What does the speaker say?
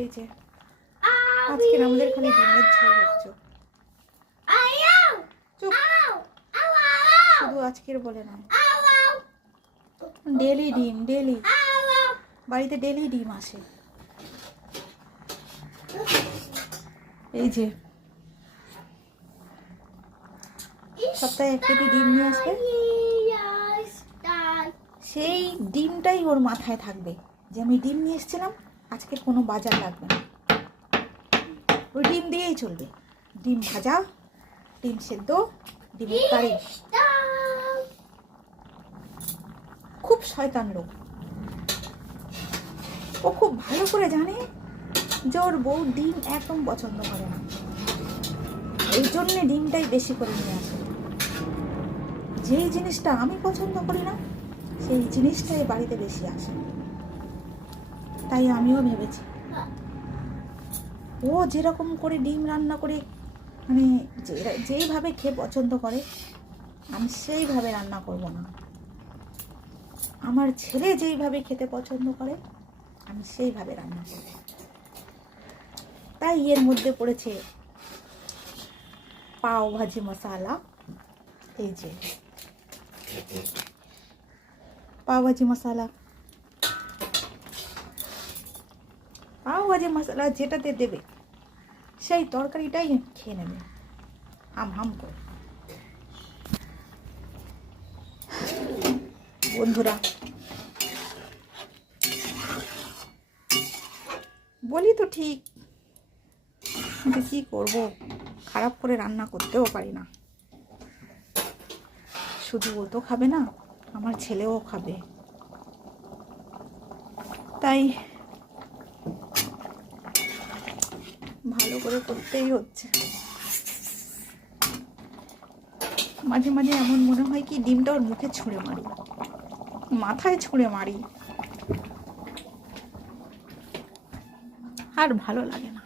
এই যে আজকে আমাদের খালি ডিমের ঝোল হচ্ছে। চুপ, শুধু আজকের বলে নয়, ডেলি ডিম, ডেলি বাড়িতে ডেলি ডিম আসে। এই যে সপ্তাহে এক কেজি ডিম নিয়ে আসবে, সেই ডিমটাই ওর মাথায় থাকবে যে আমি ডিম নিয়ে এসেছিলাম, আজকে কোনো বাজার লাগবে না, ওই ডিম দিয়েই চলবে। ডিম ভাজা, ডিম সেদ্ধ, ডিমের কারি। খুব শয়তান লোক। ও খুব ভালো করে জানে যে ওর বউ ডিম একদম পছন্দ করে না, এই জন্যে ডিমটাই বেশি করে নিয়ে আসে। যেই জিনিসটা আমি পছন্দ করি না সেই জিনিসটাই বাড়িতে বেশি আসে। তাই আমিও ভেবেছি ও যেরকম করে ডিম রান্না করে, মানে যেইভাবে খেয়ে পছন্দ করে, আমি সেইভাবে রান্না করব না। আমার ছেলে যেইভাবে খেতে পছন্দ করে আমি সেইভাবে রান্না করব। তাই এর মধ্যে পড়েছে পাও ভাজি মশলা। এই যে পাও ভাজি মশলা, পাও ভাজি মশলা যেটাতে দেবে সেই তরকারিটাই খেয়ে নেবে হাম হাম করে। বন্ধুরা, বলি তো ঠিক, কিন্তু কী করবো, খারাপ করে রান্না করতেও পারি না। শুধু ও তো খাবে না, আমার ছেলেও খাবে, তাই ভালো করে করতেই হচ্ছে। মাঝে মাঝে এমন মনে হয় কি ডিমটা ওর মুখে ছুঁড়ে মারি, মাথায় ছুঁড়ে মারি, আর ভালো লাগে না।